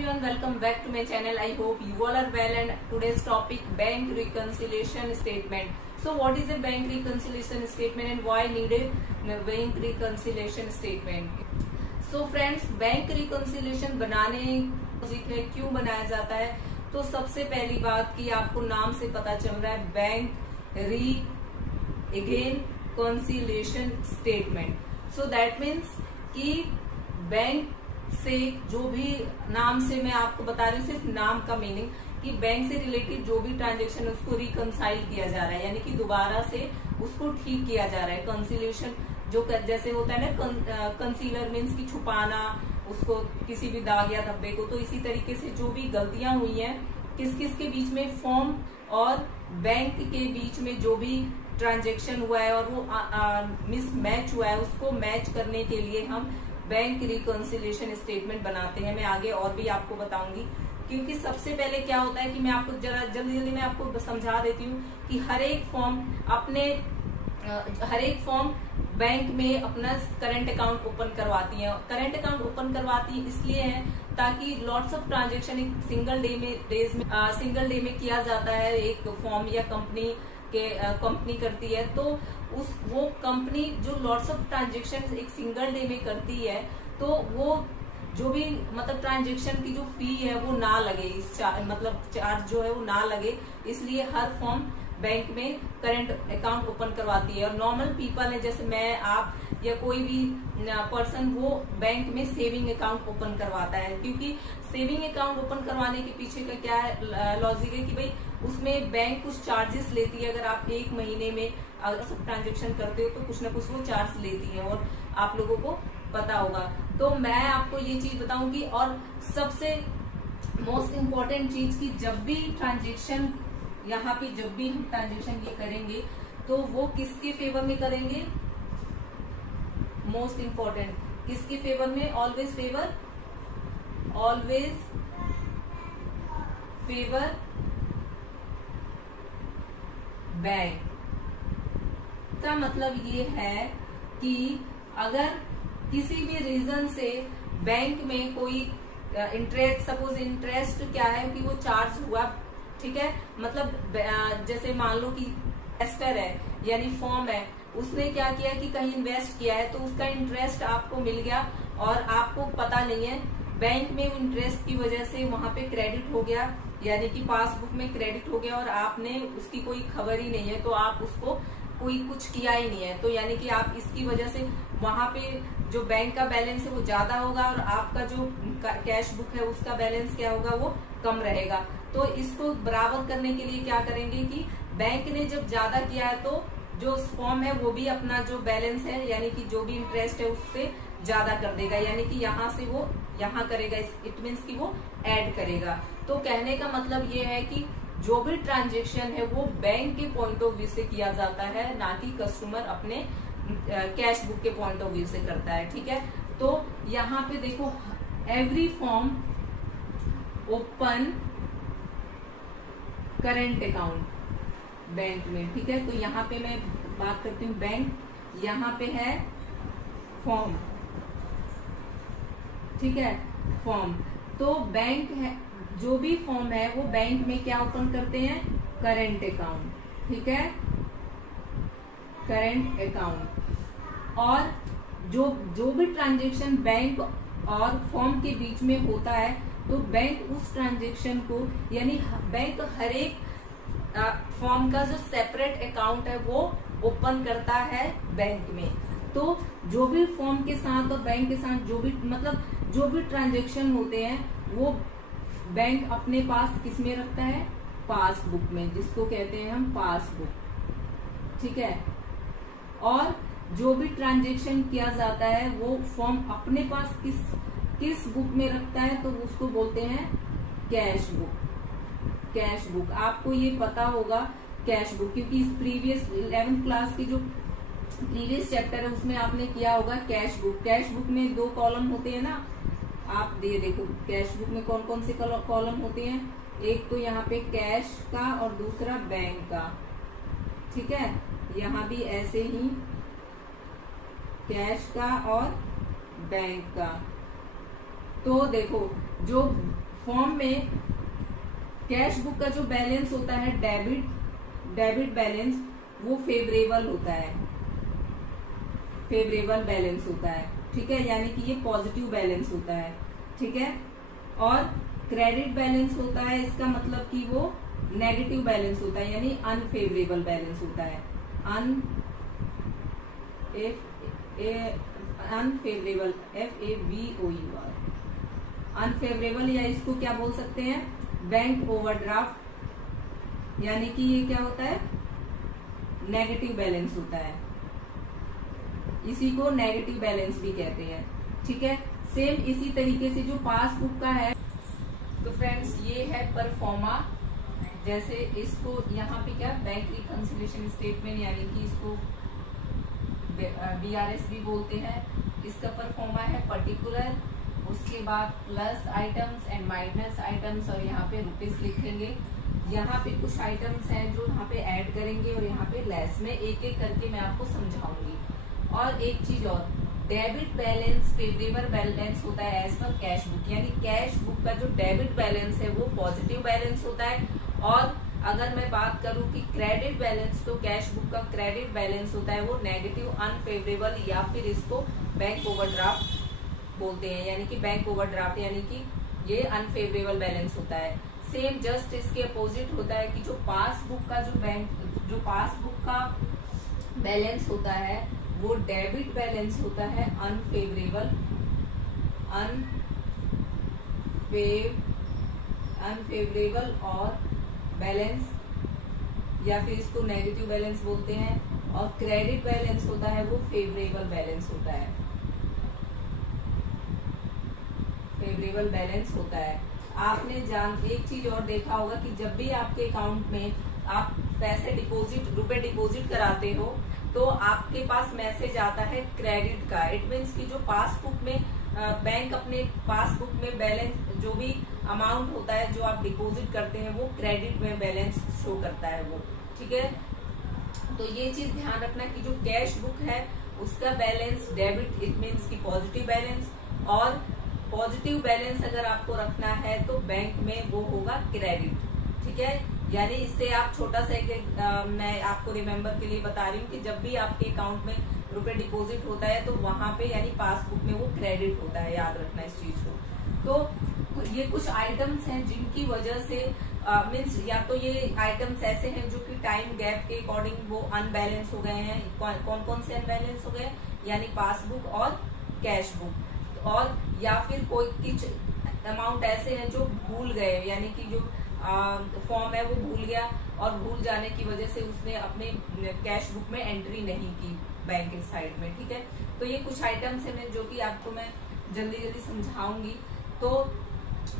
Everyone, welcome back to my channel. I hope you all are well, and today's topic, bank reconciliation statement. So what is a bank reconciliation statement and why needed bank reconciliation statement? So friends, bank reconciliation बनाने है क्यों बनाया जाता है? तो सबसे पहली बात कि आपको नाम से पता चल रहा है bank reconciliation statement. So that means कि बैंक से जो भी नाम से मैं आपको बता रही हूँ, सिर्फ नाम का मीनिंग कि बैंक से रिलेटेड जो भी ट्रांजेक्शन है उसको रिकंसाइल किया जा रहा है, यानी कि दोबारा से उसको ठीक किया जा रहा है. कंसिलेशन जो जैसे होता है ना, कंसीलर मीन्स की छुपाना उसको, किसी भी दाग या धब्बे को. तो इसी तरीके से जो भी गलतियां हुई हैं किस किस के बीच में, फॉर्म और बैंक के बीच में जो भी ट्रांजेक्शन हुआ है और वो मिसमैच हुआ है, उसको मैच करने के लिए हम बैंक रिकंसिलिएशन स्टेटमेंट बनाते हैं. मैं आगे और भी आपको बताऊंगी, क्योंकि सबसे पहले क्या होता है कि मैं आपको जरा जल्दी में आपको समझा देती हूँ कि हर एक फॉर्म बैंक में अपना करंट अकाउंट ओपन करवाती है. करंट अकाउंट ओपन करवाती है इसलिए है ताकि लॉट्स ऑफ ट्रांजेक्शन एक सिंगल डे में किया जाता है. एक फॉर्म या कंपनी करती है, तो वो कंपनी जो लॉट्स ऑफ ट्रांजेक्शन एक सिंगल डे में करती है, तो वो जो भी मतलब ट्रांजेक्शन की जो फी है वो ना लगे, इस चार्ज जो है वो ना लगे, इसलिए हर फॉर्म बैंक में करंट अकाउंट ओपन करवाती है. और नॉर्मल पीपल है जैसे मैं, आप या कोई भी पर्सन, वो बैंक में सेविंग अकाउंट ओपन करवाता है. क्योंकि सेविंग अकाउंट ओपन करवाने के पीछे का क्या है लॉजिक है कि भाई उसमें बैंक कुछ चार्जेस लेती है. अगर आप एक महीने में अगर सब ट्रांजेक्शन करते हो तो कुछ ना कुछ वो चार्ज लेती है, और आप लोगों को पता होगा. तो मैं आपको ये चीज बताऊंगी. और सबसे मोस्ट इम्पोर्टेंट चीज की जब भी ट्रांजेक्शन यहाँ पे जब भी हम ट्रांजेक्शन ये करेंगे तो वो किसके फेवर में करेंगे? मोस्ट इम्पोर्टेंट, किसके फेवर में? Always favour bank. का मतलब ये है कि अगर किसी भी रीजन से बैंक में कोई इंटरेस्ट, सपोज इंटरेस्ट क्या है कि वो चार्ज हुआ, ठीक है, मतलब जैसे मान लो कि इन्वेस्टर है यानी फॉर्म है, उसने क्या किया कि कहीं इन्वेस्ट किया है, तो उसका इंटरेस्ट आपको मिल गया और आपको पता नहीं है. बैंक में इंटरेस्ट की वजह से वहां पे क्रेडिट हो गया, यानी कि पासबुक में क्रेडिट हो गया, और आपने उसकी कोई खबर ही नहीं है, तो आप उसको कोई कुछ किया ही नहीं है. तो यानी कि आप इसकी वजह से वहां पे जो बैंक का बैलेंस है वो ज्यादा होगा और आपका जो कैश बुक है उसका बैलेंस क्या होगा, वो कम रहेगा. तो इसको बराबर करने के लिए क्या करेंगे कि बैंक ने जब ज्यादा किया है तो जो फॉर्म है वो भी अपना जो बैलेंस है यानी कि जो भी इंटरेस्ट है उससे ज्यादा कर देगा, यानी कि यहाँ से वो यहाँ करेगा, इट मीन्स कि वो ऐड करेगा. तो कहने का मतलब ये है कि जो भी ट्रांजेक्शन है वो बैंक के पॉइंट ऑफ व्यू से किया जाता है, ना कि कस्टमर अपने कैश बुक के पॉइंट ऑफ व्यू से करता है. ठीक है, तो यहाँ पे देखो, every form open current account bank में. ठीक है, तो यहाँ पे मैं बात करती हूँ बैंक, यहाँ पे है फॉर्म. ठीक है, फॉर्म. तो बैंक है, जो भी फॉर्म है वो बैंक में क्या ओपन करते हैं? Current account. ठीक है, करंट अकाउंट. और जो भी ट्रांजेक्शन बैंक और फॉर्म के बीच में होता है, तो बैंक उस ट्रांजेक्शन को, यानी बैंक हर एक फॉर्म का जो सेपरेट अकाउंट है वो ओपन करता है बैंक में. तो जो भी फॉर्म के साथ और बैंक के साथ जो भी ट्रांजेक्शन होते हैं वो बैंक अपने पास किस में रखता है? पासबुक में, जिसको कहते हैं हम पासबुक. ठीक है, और जो भी ट्रांजेक्शन किया जाता है वो फॉर्म अपने पास किस बुक में रखता है, तो उसको बोलते हैं कैश बुक. कैश बुक आपको ये पता होगा, कैश बुक, क्योंकि इस प्रीवियस 11th क्लास की जो प्रीवियस चैप्टर है उसमें आपने किया होगा कैश बुक. कैश बुक में 2 कॉलम होते हैं ना, आप देखो कैश बुक में कौन कौन से कॉलम होते हैं. एक तो यहाँ पे कैश का और दूसरा बैंक का. ठीक है, यहाँ भी ऐसे ही कैश का और बैंक का. तो देखो, जो फॉर्म में कैश बुक का जो बैलेंस होता है डेबिट बैलेंस, वो फेवरेबल होता है, फेवरेबल बैलेंस होता है, ठीक है, यानी कि ये पॉजिटिव बैलेंस होता है, ठीक है। और क्रेडिट बैलेंस होता है, इसका मतलब कि वो नेगेटिव बैलेंस होता है, यानी अनफेवरेबल बैलेंस होता है, अनफेवरेबल, FAVOUR, अनफेवरेबल, या इसको क्या बोल सकते हैं, बैंक ओवरड्राफ्ट, यानी कि ये क्या होता है, नेगेटिव बैलेंस होता है, इसी को नेगेटिव बैलेंस भी कहते हैं, ठीक है। सेम इसी तरीके से जो पासबुक का है, तो फ्रेंड्स ये है परफॉर्मा, जैसे इसको यहाँ पे क्या बैंक रिकंसिलिएशन स्टेटमेंट, यानी कि इसको BRS भी बोलते हैं। इसका परफॉर्मा है पर्टिकुलर, उसके बाद plus items and minus items, और यहाँ पे रुपीस लिखेंगे। यहाँ पे कुछ आइटम्स हैं जो यहाँ पे ऐड करेंगे और यहाँ पे लेस में एक एक करके मैं आपको समझाऊंगी। और एक चीज और, डेबिट बैलेंस फेवरेबल बैलेंस होता है एज पर कैश बुक, यानी कैश बुक का जो डेबिट बैलेंस है वो पॉजिटिव बैलेंस होता है। और अगर मैं बात करूं कि क्रेडिट बैलेंस, तो कैश बुक का क्रेडिट बैलेंस होता है वो नेगेटिव अनफेवरेबल, या फिर इसको बैंक ओवरड्राफ्ट बोलते हैं, यानी कि बैंक ओवरड्राफ्ट, यानी कि ये अनफेवरेबल बैलेंस होता है। सेम जस्ट इसके अपोजिट होता है कि जो पासबुक का बैलेंस होता है वो डेबिट बैलेंस होता है अनफेवरेबल और बैलेंस, या फिर इसको नेगेटिव बैलेंस बोलते हैं। और क्रेडिट बैलेंस होता है वो फेवरेबल बैलेंस होता है, फेवरेबल बैलेंस होता है। आपने एक चीज और देखा होगा कि जब भी आपके अकाउंट में आप पैसे रुपए डिपॉजिट कराते हो, तो आपके पास मैसेज आता है क्रेडिट का। इट मीन्स कि जो पासबुक में बैंक अपने पासबुक में बैलेंस, जो भी अमाउंट होता है जो आप डिपॉजिट करते हैं, वो क्रेडिट में बैलेंस शो करता है वो, ठीक है। तो ये चीज ध्यान रखना कि जो कैश बुक है उसका बैलेंस डेबिट, इट मीन्स की पॉजिटिव बैलेंस, और पॉजिटिव बैलेंस अगर आपको रखना है तो बैंक में वो होगा क्रेडिट, ठीक है। यानी इससे आप छोटा सा मैं आपको रिमेम्बर के लिए बता रही हूँ कि जब भी आपके अकाउंट में रुपए डिपॉजिट होता है तो वहां पे यानी पासबुक में वो क्रेडिट होता है, याद रखना इस चीज को। तो ये कुछ आइटम्स हैं जिनकी वजह से मीन्स या तो ये आइटम्स ऐसे हैं जो कि टाइम गैप के अकॉर्डिंग वो अनबैलेंस हो गए हैं। कौन कौन से अनबैलेंस हो गए, यानी पासबुक और कैश बुक। और या फिर कोई कुछ अमाउंट ऐसे हैं जो भूल गए, यानी कि जो फॉर्म है वो भूल गया और भूल जाने की वजह से उसने अपने कैश बुक में एंट्री नहीं की बैंक के साइड में, ठीक है। तो ये कुछ आइटम्स हैं जो कि आपको मैं जल्दी समझाऊंगी। तो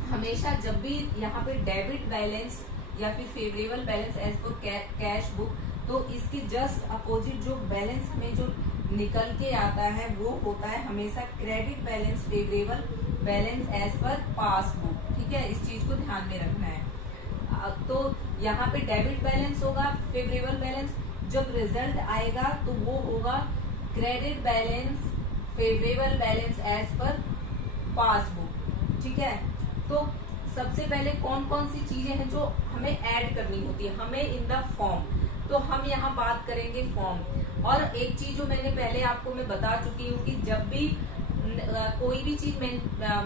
हमेशा जब भी यहाँ पे डेबिट बैलेंस या फिर favourable balance as per cash book, तो इसकी जस्ट अपोजिट जो बैलेंस हमें जो निकल के आता है वो होता है हमेशा credit balance favourable balance as per passbook, ठीक है। इस चीज को ध्यान में रखना है। तो यहाँ पे डेबिट बैलेंस होगा फेवरेबल बैलेंस, जब रिजल्ट आएगा तो वो होगा credit balance favourable balance as per passbook, ठीक है। तो सबसे पहले कौन कौन सी चीजें हैं जो हमें ऐड करनी होती है हमें इन द फॉर्म, तो हम यहाँ बात करेंगे फॉर्म। और एक चीज जो मैंने पहले आपको मैं बता चुकी हूँ कि जब भी कोई भी चीज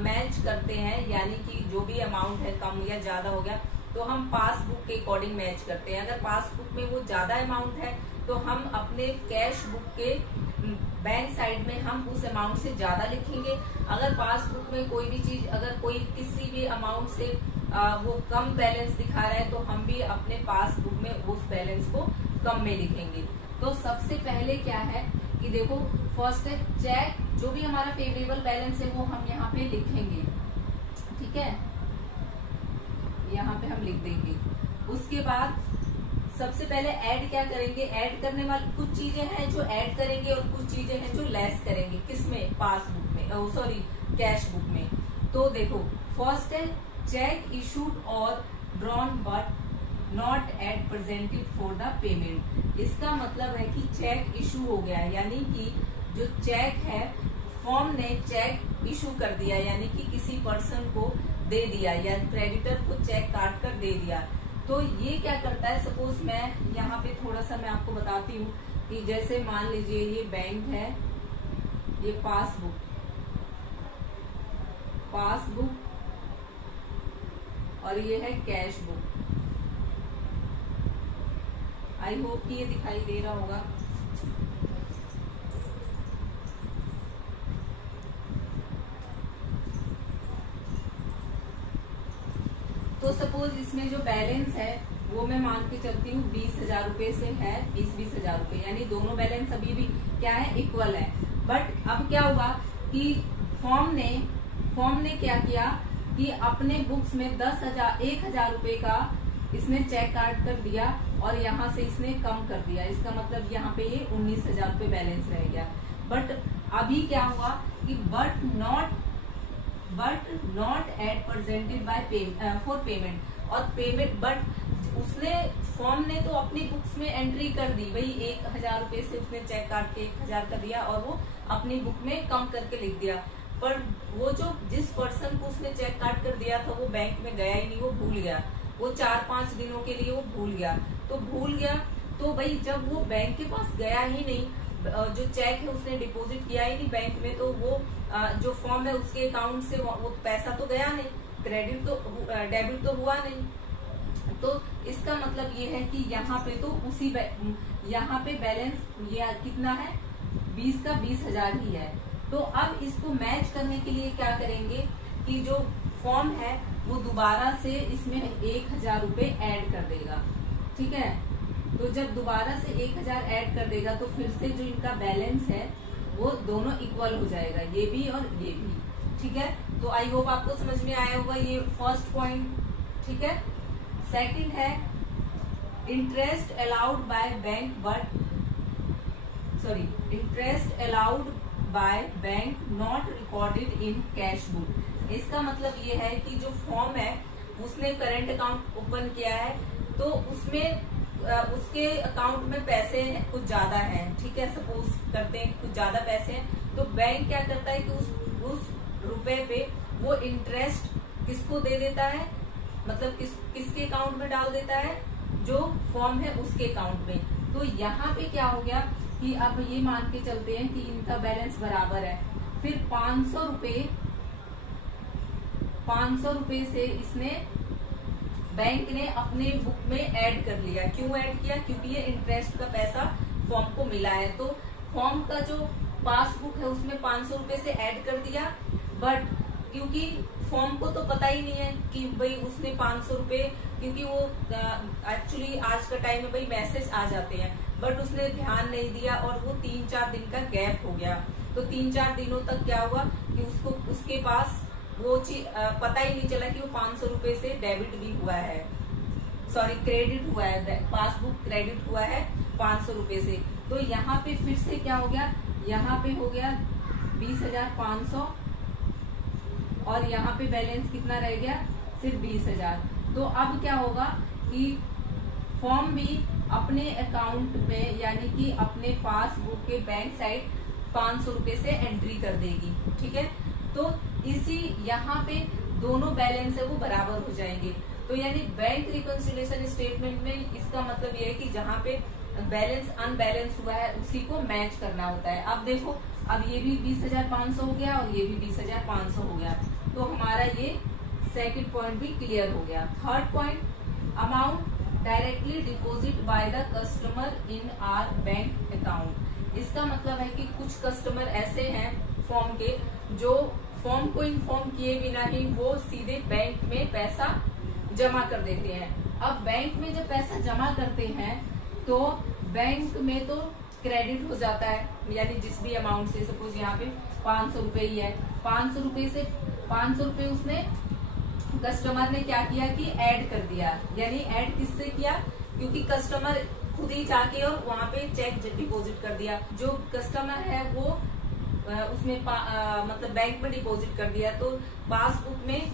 मैच करते हैं, यानी कि जो भी अमाउंट है कम या ज्यादा हो गया, तो हम पासबुक के अकॉर्डिंग मैच करते हैं। अगर पासबुक में वो ज्यादा अमाउंट है तो हम अपने कैश बुक के बैंक साइड में हम उस अमाउंट से ज्यादा लिखेंगे। अगर पासबुक में कोई भी चीज, अगर कोई किसी भी अमाउंट से वो कम बैलेंस दिखा रहा है तो हम भी अपने पासबुक में उस बैलेंस को कम में लिखेंगे। तो सबसे पहले क्या है कि देखो, फर्स्ट है चेक, जो भी हमारा फेवरेबल बैलेंस है वो हम यहाँ पे लिखेंगे, ठीक है, यहाँ पे हम लिख देंगे। उसके बाद सबसे पहले ऐड क्या करेंगे, ऐड करने वाली कुछ चीजें हैं जो ऐड करेंगे और कुछ चीजें हैं जो लेस करेंगे। किसमें, पासबुक में, सॉरी कैश बुक में। तो देखो, फर्स्ट है चेक इशूड और drawn but not eight presented for the payment. इसका मतलब है कि चेक इशू हो गया, यानी कि जो चेक है, फॉर्म ने चेक इशू कर दिया, यानी कि किसी पर्सन को दे दिया या क्रेडिटर को चेक काट कर दे दिया, तो ये क्या करता है, सपोज मैं यहाँ पे थोड़ा सा मैं आपको बताती हूँ कि जैसे मान लीजिए ये बैंक है, ये पासबुक और ये है कैश बुक। आई होप कि ये दिखाई दे रहा होगा। तो सपोज इसमें जो बैलेंस है वो मैं मान के चलती हूँ 20,000 रुपए से है, 20,000 रुपए, यानी दोनों बैलेंस अभी भी क्या है, इक्वल है। बट अब क्या हुआ कि फॉर्म ने क्या किया कि अपने बुक्स में 1,000 रुपए का इसने चेक काट कर दिया और यहाँ से इसने कम कर दिया। इसका मतलब यहाँ पे ये 19,000 रुपए बैलेंस रह गया। बट अभी क्या हुआ कि but not eight presented by for payment, और पेमेंट बट उसने फॉर्म ने तो अपनी बुक्स में एंट्री कर दी, भाई 1,000 रुपए से उसने चेक काट के 1,000 कर दिया और वो अपनी बुक में कम करके लिख दिया। पर वो जो जिस पर्सन को उसने चेक काट कर दिया था वो बैंक में गया ही नहीं, वो भूल गया, वो 4-5 दिनों के लिए वो भूल गया। तो भाई जब वो बैंक के पास गया ही नहीं, जो चेक है उसने डिपॉजिट किया ही नहीं बैंक में, तो वो जो फॉर्म है उसके अकाउंट से वो पैसा तो गया नहीं, क्रेडिट तो डेबिट तो हुआ नहीं। तो इसका मतलब ये है कि यहाँ पे तो यहाँ पे बैलेंस ये कितना है, 20 का 20,000 ही है। तो अब इसको मैच करने के लिए क्या करेंगे कि जो फॉर्म है वो दोबारा से इसमें 1,000 रुपए ऐड कर देगा, ठीक है। तो जब दोबारा से 1,000 ऐड कर देगा तो फिर से जो इनका बैलेंस है वो दोनों इक्वल हो जाएगा, ये भी और ये भी, ठीक है। तो आई होप आपको समझ में आया होगा ये फर्स्ट पॉइंट, ठीक है। सेकंड है interest allowed by bank not recorded in cash book. इसका मतलब ये है कि जो फॉर्म है उसने करंट अकाउंट ओपन किया है, तो उसमें उसके अकाउंट में पैसे कुछ ज्यादा हैं, ठीक है, सपोज करते हैं कुछ ज्यादा पैसे हैं, तो बैंक क्या करता है कि उस रुपए पे वो इंटरेस्ट किसको दे देता है, मतलब किसके अकाउंट में डाल देता है, जो फॉर्म है उसके अकाउंट में। तो यहाँ पे क्या हो गया कि अब ये मान के चलते हैं कि इनका बैलेंस बराबर है, फिर 500 रुपए से इसने बैंक ने अपने बुक में ऐड कर लिया। क्यों ऐड किया, क्योंकि ये इंटरेस्ट का पैसा फॉर्म को मिला है, तो फॉर्म का जो पासबुक है उसमें 500 रुपए से ऐड कर दिया। बट क्योंकि फॉर्म को तो पता ही नहीं है कि भाई उसने 500 रुपए, क्योंकि वो एक्चुअली आज का टाइम में भाई मैसेज आ जाते हैं, बट उसने ध्यान नहीं दिया और वो 3-4 दिन का गैप हो गया। तो 3-4 दिनों तक क्या हुआ कि उसके पास वो चीज पता ही नहीं चला कि वो 500 रुपए से डेबिट भी हुआ है, सॉरी क्रेडिट हुआ है, पासबुक क्रेडिट हुआ है 500 रुपए से। तो यहाँ पे फिर से क्या हो गया, यहाँ पे हो गया 20,500 और यहाँ पे बैलेंस कितना रह गया, सिर्फ 20,000। तो अब क्या होगा कि फॉर्म भी अपने अकाउंट में यानी कि अपने पासबुक के बैंक साइड 500 रुपए से एंट्री कर देगी, ठीक है। तो इसी यहाँ पे दोनों बैलेंस है वो बराबर हो जाएंगे। तो यानी बैंक रिकंसिलिएशन स्टेटमेंट में इसका मतलब ये है कि जहाँ पे बैलेंस अनबैलेंस हुआ है उसी को मैच करना होता है। अब देखो, अब ये भी 20,500 हो गया और ये भी 20,500 हो गया, तो हमारा ये सेकंड पॉइंट भी क्लियर हो गया। Third point, amount directly deposit by the customer in are bank account. इसका मतलब है कि कुछ कस्टमर ऐसे हैं फॉर्म के जो फॉर्म को इन्फॉर्म किए बिना ही वो सीधे बैंक में पैसा जमा कर देते हैं। अब बैंक में जब पैसा जमा करते हैं तो बैंक में तो क्रेडिट हो जाता है, यानी जिस भी अमाउंट से, सपोज यहाँ पे 500 रुपए ही है, 500 रुपए से 500 रुपए उसने कस्टमर ने क्या किया कि ऐड कर दिया। यानी ऐड किससे किया, क्योंकि कस्टमर खुद ही जाके और वहां पे चेक डिपॉजिट कर दिया। जो कस्टमर है वो उसमें मतलब बैंक में डिपॉजिट कर दिया, तो पासबुक में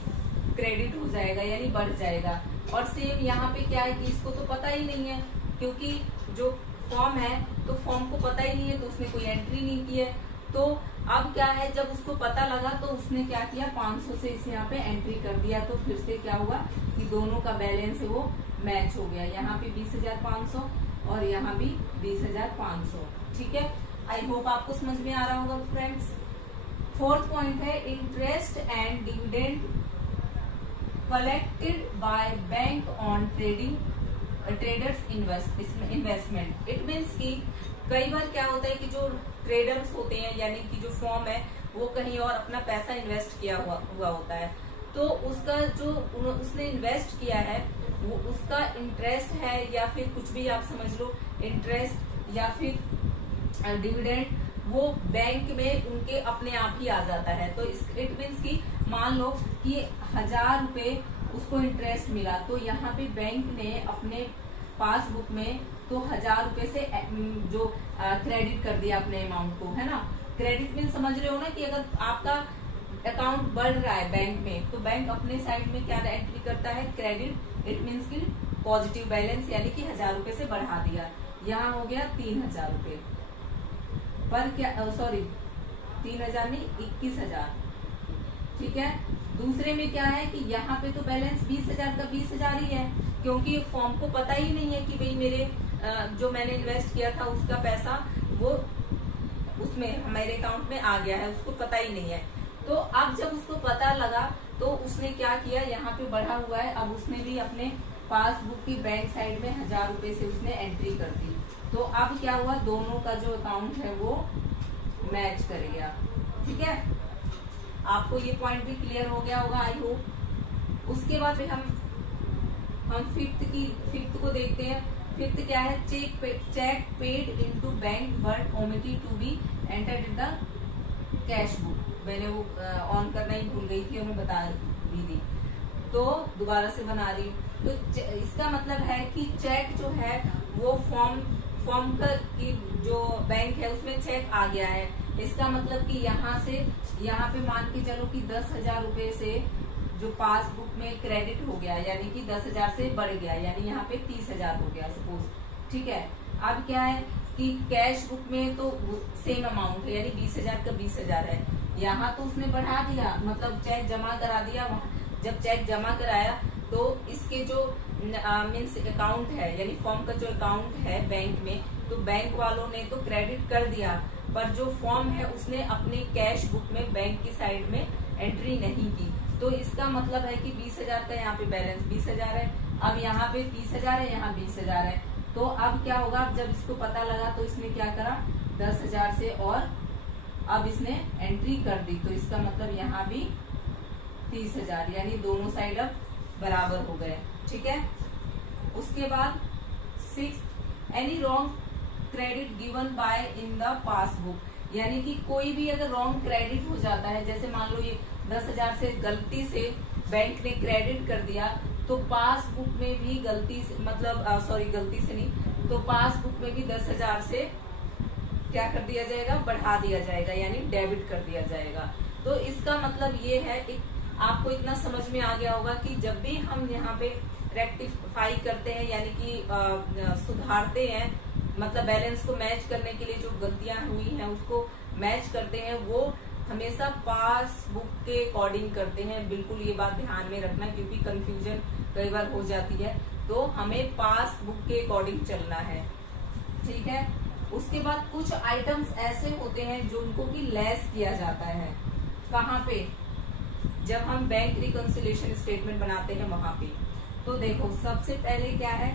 क्रेडिट हो जाएगा यानी बढ़ जाएगा। और सेम यहाँ पे क्या है कि इसको तो पता ही नहीं है, क्योंकि जो फॉर्म है तो फॉर्म को पता ही नहीं है, तो उसने कोई एंट्री नहीं की है। तो अब क्या है, जब उसको पता लगा तो उसने क्या किया, 500 से इसे यहाँ पे एंट्री कर दिया। तो फिर से क्या हुआ कि दोनों का बैलेंस है वो मैच हो गया। यहाँ पे 20,500 और यहाँ भी 20,500। ठीक है, आई होप आपको समझ में आ रहा होगा फ्रेंड्स। फोर्थ पॉइंट है interest and dividend collected by bank on traders investment. It means कि कई बार क्या होता है कि जो ट्रेडर्स होते हैं यानी कि जो फर्म है वो कहीं और अपना पैसा इन्वेस्ट किया हुआ होता है, तो उसका जो उसने इन्वेस्ट किया है वो उसका इंटरेस्ट है या फिर कुछ भी आप समझ लो, इंटरेस्ट या फिर डिविडेंड, वो बैंक में उनके अपने आप ही आ जाता है। तो इट मीन्स कि मान लो कि 1,000 रुपए उसको इंटरेस्ट मिला, तो यहाँ पे बैंक ने अपने पासबुक में तो 1,000 रुपए से जो क्रेडिट कर दिया अपने अमाउंट को, है ना। क्रेडिट मीन समझ रहे हो ना कि अगर आपका अकाउंट बढ़ रहा है बैंक में तो बैंक अपने साइड में क्या एंट्री करता है, क्रेडिट। इट मीन्स कि पॉजिटिव बैलेंस, यानी कि 1,000 रुपए से बढ़ा दिया। यहाँ हो गया 3,000 रुपए पर क्या, सॉरी 3,000 नहीं 21,000। ठीक है, दूसरे में क्या है कि यहाँ पे तो बैलेंस 20,000 का 20,000 ही है, क्योंकि फॉर्म को पता ही नहीं है कि भाई मेरे जो मैंने इन्वेस्ट किया था उसका पैसा वो उसमें हमारे अकाउंट में आ गया है, उसको पता ही नहीं है। तो अब जब उसको पता लगा तो उसने क्या किया, यहाँ पे बढ़ा हुआ है, अब उसने भी अपने पासबुक की बैंक साइड में 1,000 रुपए से उसने एंट्री कर दी। तो अब क्या हुआ, दोनों का जो अकाउंट है वो मैच कर गया। ठीक है, आपको ये पॉइंट भी क्लियर हो गया होगा आई होप। उसके बाद फिर हम फिफ्थ को देखते हैं। फिफ्थ क्या है, cheque paid into bank but omitted to be entered in the cash book. मैंने वो ऑन करना ही भूल गई थी और मैं बता भी दी, तो दोबारा से बना रही हूँ। तो इसका मतलब है कि चेक जो है वो फॉर्म का की जो बैंक है उसमें चेक आ गया है। इसका मतलब कि यहाँ पे मान के चलो कि 10,000 रुपए से जो पासबुक में क्रेडिट हो गया, यानी कि 10,000 से बढ़ गया, यानी यहाँ पे 30,000 हो गया सपोज। ठीक है, अब क्या है कि कैश बुक में तो सेम अमाउंट है, यानी 20,000 का 20,000 है। यहाँ तो उसने बढ़ा दिया, मतलब चेक जमा करा दिया। जब चेक जमा कराया तो इसके जो मीन्स अकाउंट है, यानी फॉर्म का जो अकाउंट है बैंक में, तो बैंक वालों ने तो क्रेडिट कर दिया, पर जो फॉर्म है उसने अपने कैश बुक में बैंक की साइड में एंट्री नहीं की। तो इसका मतलब है कि 20,000 का यहाँ पे बैलेंस 20,000 है, अब यहाँ पे 30,000 है, यहाँ 20,000 है। तो अब क्या होगा, जब इसको पता लगा तो इसने क्या करा, 10,000 से और अब इसने एंट्री कर दी। तो इसका मतलब यहाँ भी 30,000, यानी दोनों साइड अब बराबर हो गए। ठीक है, उसके बाद 6 any wrong credit given by in the passbook, यानी कि कोई भी अगर रॉन्ग क्रेडिट हो जाता है, जैसे मान लो ये 10,000 से गलती से बैंक ने क्रेडिट कर दिया, तो पासबुक में भी गलती से, मतलब गलती से नहीं, तो पासबुक में भी 10,000 से क्या कर दिया जाएगा, बढ़ा दिया जाएगा, यानी डेबिट कर दिया जाएगा। तो इसका मतलब ये है, आपको इतना समझ में आ गया होगा कि जब भी हम यहाँ पे रेक्टिफाई करते हैं, यानी कि सुधारते हैं, मतलब बैलेंस को मैच करने के लिए जो गलतियां हुई हैं उसको मैच करते हैं, वो हमेशा पासबुक के अकॉर्डिंग करते हैं। बिल्कुल ये बात ध्यान में रखना, क्योंकि कंफ्यूजन कई बार हो जाती है। तो हमें पासबुक के अकॉर्डिंग चलना है। ठीक है, उसके बाद कुछ आइटम्स ऐसे होते हैं जो उनको की लेस किया जाता है। कहाँ पे, जब हम बैंक रिकंसिलिएशन स्टेटमेंट बनाते हैं वहां पे। तो देखो सबसे पहले क्या है,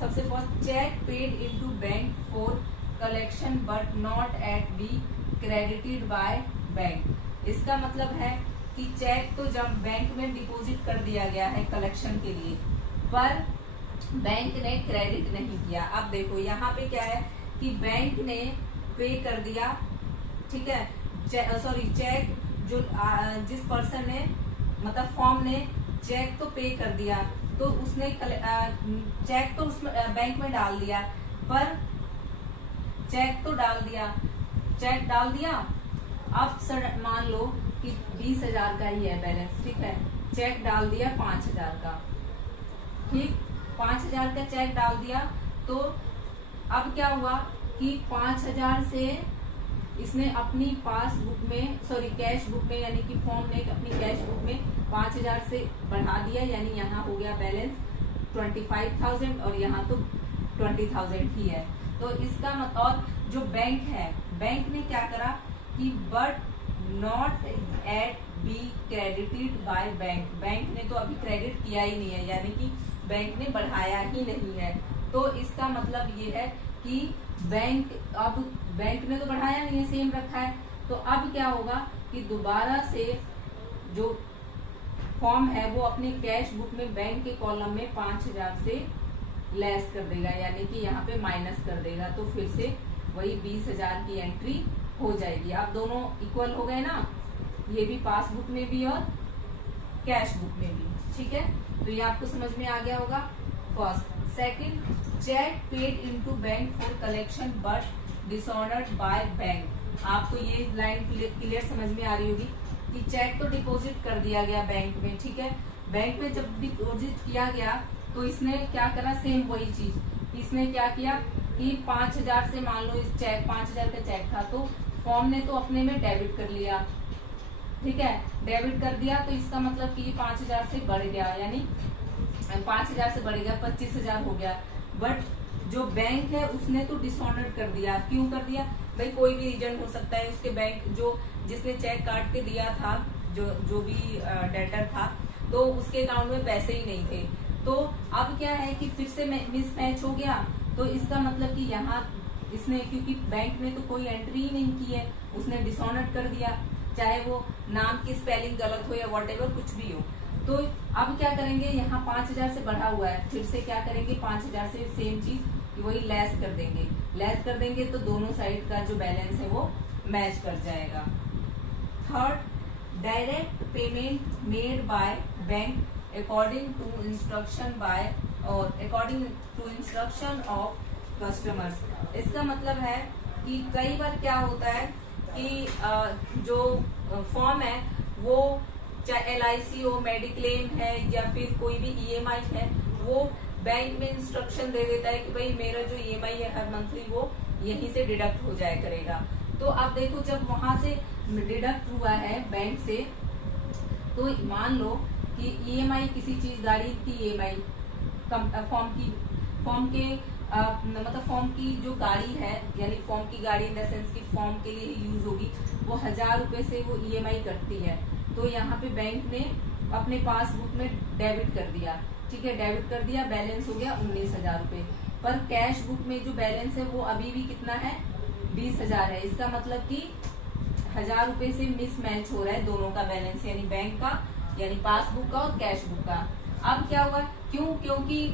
सबसे first cheque paid into bank for collection but not at be credited by bank. इसका मतलब है कि चेक तो जब बैंक में डिपॉजिट कर दिया गया है कलेक्शन के लिए, पर बैंक ने क्रेडिट नहीं किया। अब देखो यहाँ पे क्या है कि बैंक ने पे कर दिया, ठीक है, चेक जो जिस पर्सन ने, मतलब फॉर्म ने चेक तो पे कर दिया, तो उसने चेक तो उसमें बैंक में डाल दिया, पर चेक तो चेक डाल दिया। अब मान लो कि 20,000 का ही है बैलेंस, ठीक है, चेक डाल दिया 5,000 का, ठीक, 5,000 का चेक डाल दिया। तो अब क्या हुआ कि 5,000 से इसने अपनी पासबुक में कैश बुक में यानी कि फॉर्म ने अपनी कैश बुक में 5,000 से बढ़ा दिया, यानी यहाँ हो गया बैलेंस 25,000 और यहाँ तो 20,000 ही है। तो इसका मतलब, और जो बैंक है, बैंक ने क्या करा कि but not at be credited by bank, bank ने तो अभी क्रेडिट किया ही नहीं है, यानी कि बैंक ने बढ़ाया ही नहीं है। तो इसका मतलब ये है कि बैंक ने तो बढ़ाया नहीं है, सेम रखा है। तो अब क्या होगा कि दोबारा से जो फॉर्म है वो अपने कैश बुक में बैंक के कॉलम में 5,000 से लेस कर देगा, यानी कि यहाँ पे माइनस कर देगा। तो फिर से वही 20,000 की एंट्री हो जाएगी। अब दोनों इक्वल हो गए ना, ये भी पासबुक में भी और कैश बुक में भी, ठीक है। तो ये आपको समझ में आ गया होगा first. Second, cheque paid into bank for collection but dishonoured by bank. आपको ये लाइन क्लियर समझ में आ रही होगी कि चेक तो डिपॉजिट कर दिया गया बैंक में, ठीक है। बैंक में जब डिपॉजिट किया गया तो इसने क्या करा, सेम वही चीज इसने क्या किया कि 5,000 से, मान लो इस चेक 5,000 का चेक था, तो फॉर्म ने तो अपने में डेबिट कर लिया, ठीक है। डेबिट कर दिया तो इसका मतलब कि 5,000 से बढ़ गया, यानी 5,000 से बढ़ गया 25,000 हो गया। बट जो बैंक है उसने तो डिसऑनर कर दिया। क्यों कर दिया भाई, कोई भी रीजन हो सकता है, उसके बैंक जो जिसने चेक काट के दिया था, जो भी डेटर था, तो उसके अकाउंट में पैसे ही नहीं थे। तो अब क्या है कि फिर से मिसमैच हो गया। तो इसका मतलब कि यहाँ इसने, क्योंकि बैंक ने तो कोई एंट्री ही नहीं की है, उसने डिसऑनर कर दिया, चाहे वो नाम की स्पेलिंग गलत हो या व्हाटएवर कुछ भी हो। तो अब क्या करेंगे, यहाँ 5,000 से बढ़ा हुआ है, फिर से क्या करेंगे 5,000 से सेम चीज वही लेस कर देंगे। लेस कर देंगे तो दोनों साइड का जो बैलेंस है वो मैच कर जाएगा। Third, direct payment made by bank according to instruction of customers. इसका मतलब है कि कई बार क्या होता है कि जो फॉर्म है वो चाहे LIC हो, मेडिक्लेम है या फिर कोई भी EMI है, वो बैंक में इंस्ट्रक्शन दे देता है कि भाई मेरा जो EMI है हर मंथली वो यहीं से डिडक्ट हो जाया करेगा। तो अब देखो जब वहां से डिडक्ट हुआ है बैंक से, तो मान लो कि EMI किसी चीज, गाड़ी की EMI फॉर्म की जो गाड़ी है, यानी फॉर्म की गाड़ी इन द सेंस की फॉर्म के लिए यूज होगी, वो 1,000 रुपए से वो EMI कटती है। तो यहाँ पे बैंक ने अपने पासबुक में डेबिट कर दिया, ठीक है, डेबिट कर दिया, बैलेंस हो गया 19,000 रुपए। पर कैश बुक में जो बैलेंस है वो अभी भी कितना है, 20,000 है। इसका मतलब कि 1,000 रुपए से मिसमैच हो रहा है दोनों का बैलेंस, यानी बैंक का, यानी पासबुक का और कैश बुक का। अब क्या हुआ, क्योंकि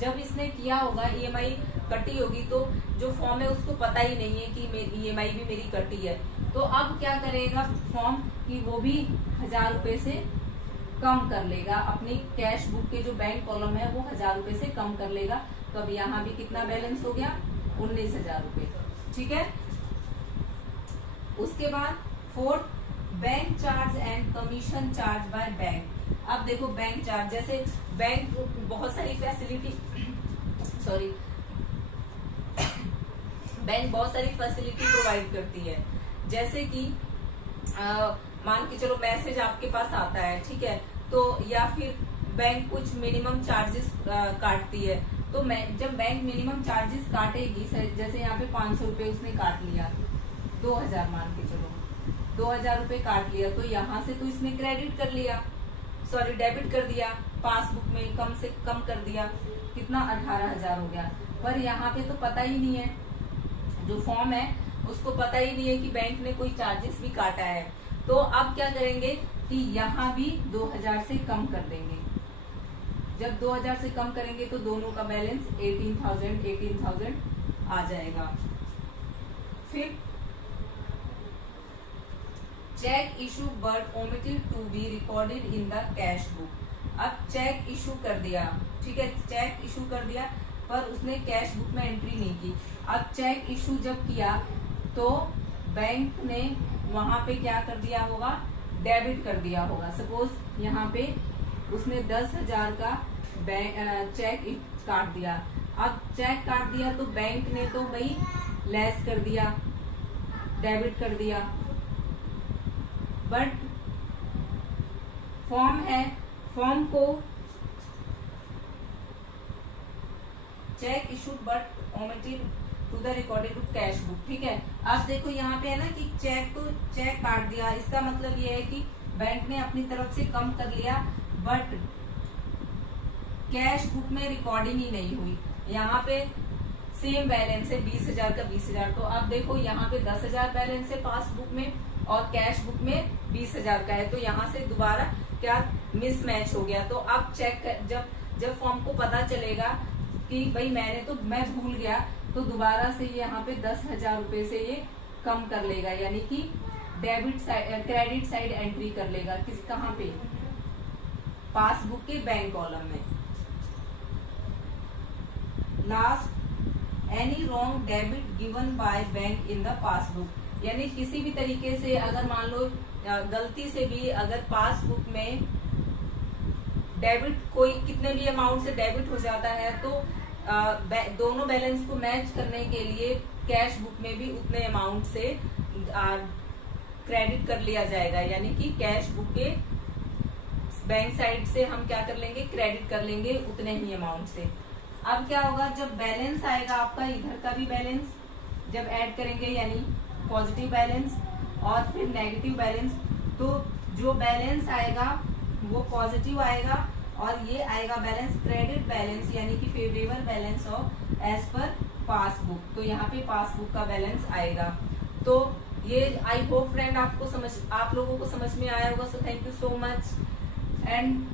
जब इसने किया होगा EMI कटी होगी, तो जो फॉर्म है उसको पता ही नहीं है कि EMI भी मेरी कटी है। तो अब क्या करेगा फॉर्म कि वो भी 1,000 रुपए से कम कर लेगा, अपनी कैश बुक के जो बैंक कॉलम है वो 1,000 रुपए से कम कर लेगा। तो अब यहाँ भी कितना बैलेंस हो गया, 19,000 रुपए, ठीक है। उसके बाद fourth, bank charge and commission charge by bank. अब देखो बैंक चार्ज, जैसे बैंक बहुत सारी फैसिलिटी बैंक बहुत सारी फैसिलिटी प्रोवाइड करती है। जैसे कि मान के चलो मैसेज आपके पास आता है, ठीक है, तो या फिर बैंक कुछ मिनिमम चार्जेस काटती है। तो जब बैंक मिनिमम चार्जेस काटेगी, जैसे यहाँ पे 500 रुपए उसने काट लिया, 2,000 मान के चलो 2,000 रुपए काट लिया, तो यहाँ से तो इसने क्रेडिट कर लिया, डेबिट कर दिया, पासबुक में कम से कम कर दिया, कितना 18,000 हो गया। पर यहाँ पे तो पता ही नहीं है, जो फॉर्म है उसको पता ही नहीं है कि बैंक ने कोई चार्जेस भी काटा है। तो अब क्या करेंगे कि यहाँ भी 2,000 से कम कर देंगे। जब 2,000 से कम करेंगे तो दोनों का बैलेंस 18,000 आ जाएगा। फिर cheque issue but omitted to be recorded in the cash book. अब चेक इशू कर दिया, ठीक है, चेक इशू कर दिया पर उसने कैश बुक में एंट्री नहीं की। अब चेक इशू जब किया तो बैंक ने वहां पे क्या कर दिया होगा, डेबिट कर दिया होगा। सपोज यहाँ पे उसने 10,000 का चेक काट दिया। अब चेक काट दिया तो बैंक ने तो भाई लेस कर दिया, डेबिट कर दिया। बट फॉर्म है, फॉर्म को cheque issued but omitted to the recorded to cash book. ठीक है, अब देखो यहाँ पे है ना कि चेक तो चेक काट दिया, इसका मतलब ये है कि बैंक ने अपनी तरफ से कम कर लिया, बट कैश बुक में रिकॉर्डिंग ही नहीं हुई। यहाँ पे सेम बैलेंस है 20,000 का 20,000। तो अब देखो यहाँ पे 10,000 बैलेंस है पासबुक में और कैश बुक में 20,000 का है, तो यहाँ से दोबारा क्या मिसमैच हो गया। तो अब चेक जब फॉर्म को पता चलेगा कि भाई मैं भूल गया, तो दोबारा से ये यहाँ पे 10,000 रुपए से ये कम कर लेगा, यानी कि debit side credit side entry कर लेगा। कहाँ पे? पासबुक के बैंक कॉलम में। Last, any wrong debit given by bank in the passbook, यानी किसी भी तरीके से अगर मान लो गलती से भी अगर पासबुक में डेबिट कोई कितने भी अमाउंट से डेबिट हो जाता है, तो दोनों बैलेंस को मैच करने के लिए कैश बुक में भी उतने अमाउंट से क्रेडिट कर लिया जाएगा, यानी कि कैश बुक के बैंक साइड से हम क्या कर लेंगे, क्रेडिट कर लेंगे उतने ही अमाउंट से। अब क्या होगा, जब बैलेंस आएगा आपका इधर का भी बैलेंस जब ऐड करेंगे, यानी पॉजिटिव बैलेंस और फिर नेगेटिव बैलेंस, तो जो बैलेंस आएगा वो पॉजिटिव आएगा और ये आएगा बैलेंस क्रेडिट बैलेंस, यानी कि favourable balance of as per passbook. तो यहाँ पे पासबुक का बैलेंस आएगा। तो ये आई होप फ्रेंड आप लोगों को समझ में आया होगा। So thank you so much and